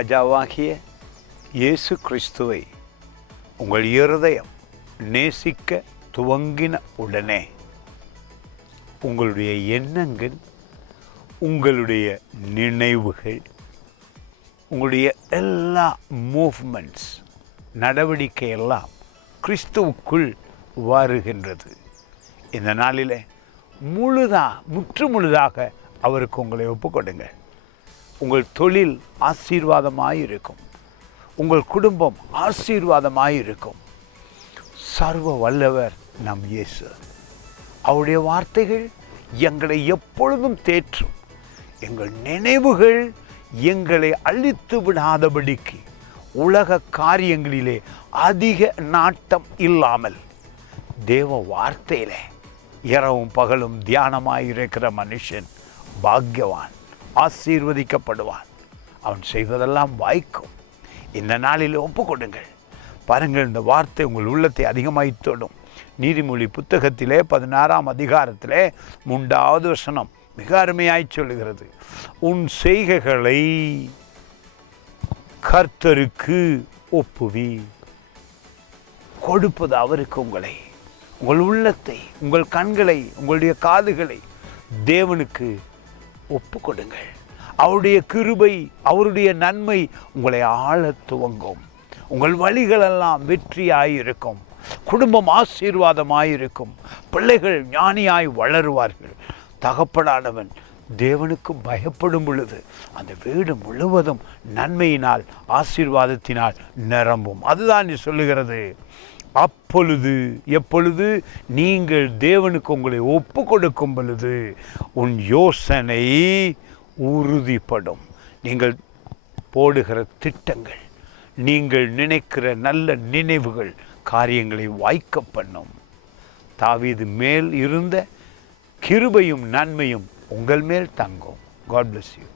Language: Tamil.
ராஜாவாகிய இயேசு கிறிஸ்துவை உங்கள் இருதயம் நேசிக்க துவங்கின உடனே உங்களுடைய எண்ணங்கள், உங்களுடைய நினைவுகள், உங்களுடைய எல்லா மூவ்மெண்ட்ஸ், நடவடிக்கையெல்லாம் கிறிஸ்துவுக்குள் வருகின்றது. இந்த நாளில் முற்று முழுதாக அவருக்கு உங்களை ஒப்புக்கொடுங்க. உங்கள் தொழில் ஆசீர்வாதமாயிருக்கும், உங்கள் குடும்பம் ஆசீர்வாதமாயிருக்கும். சர்வ வல்லவர் நம் இயேசு. அவருடைய வார்த்தைகள் எங்களை எப்பொழுதும் தேற்றும். எங்கள் நினைவுகள் எங்களை அழித்து விடாதபடிக்கு உலக காரியங்களிலே அதிக நாட்டம் இல்லாமல் தேவ வார்த்தையிலே இரவும் பகலும் தியானமாயிருக்கிற மனுஷன் பாக்கியவான், ஆசீர்வதிக்கப்படுவான். அவன் செய்வதெல்லாம் வாய்க்கும். இந்த நாளில் ஒப்புக்கொடுங்கள். பாருங்கள், இந்த வார்த்தை உங்கள் உள்ளத்தை அதிகமாய் தொடும். நீதிமொழி புத்தகத்திலே 16ஆம் அதிகாரத்திலே 3வது வசனம் மிக அருமையாய் சொல்லுகிறது, உன் செய்கைகளை கர்த்தருக்கு ஒப்புவி. கொடுப்பது அவருக்கு உங்களை, உங்கள் உள்ளத்தை, உங்கள் கண்களை, உங்களுடைய காதுகளை தேவனுக்கு ஒப்பு கொடுங்கள். அவருடைய கிருபை, அவருடைய நன்மை உங்களை ஆளத் துவங்கும். உங்கள் வழிகளெல்லாம் வெற்றியாயிருக்கும். குடும்பம் ஆசீர்வாதமாயிருக்கும். பிள்ளைகள் ஞானியாய் வளருவார்கள். தகப்பனானவன் தேவனுக்கு பயப்படும் பொழுது அந்த வீடு முழுவதும் நன்மையினால், ஆசீர்வாதத்தினால் நிரம்பும். அதுதான் சொல்லுகிறது. அப்பொழுது, எப்பொழுது நீங்கள் தேவனுக்கு உங்களை ஒப்பு கொடுக்கும் பொழுது உன் யோசனை உறுதிப்படும். நீங்கள் போடுகிற திட்டங்கள், நீங்கள் நினைக்கிற நல்ல நினைவுகள் காரியங்களை வாய்க்க பண்ணும். தாவீது மேல் இருந்த கிருபையும் நன்மையும் உங்கள் மேல் தங்கும். God bless you.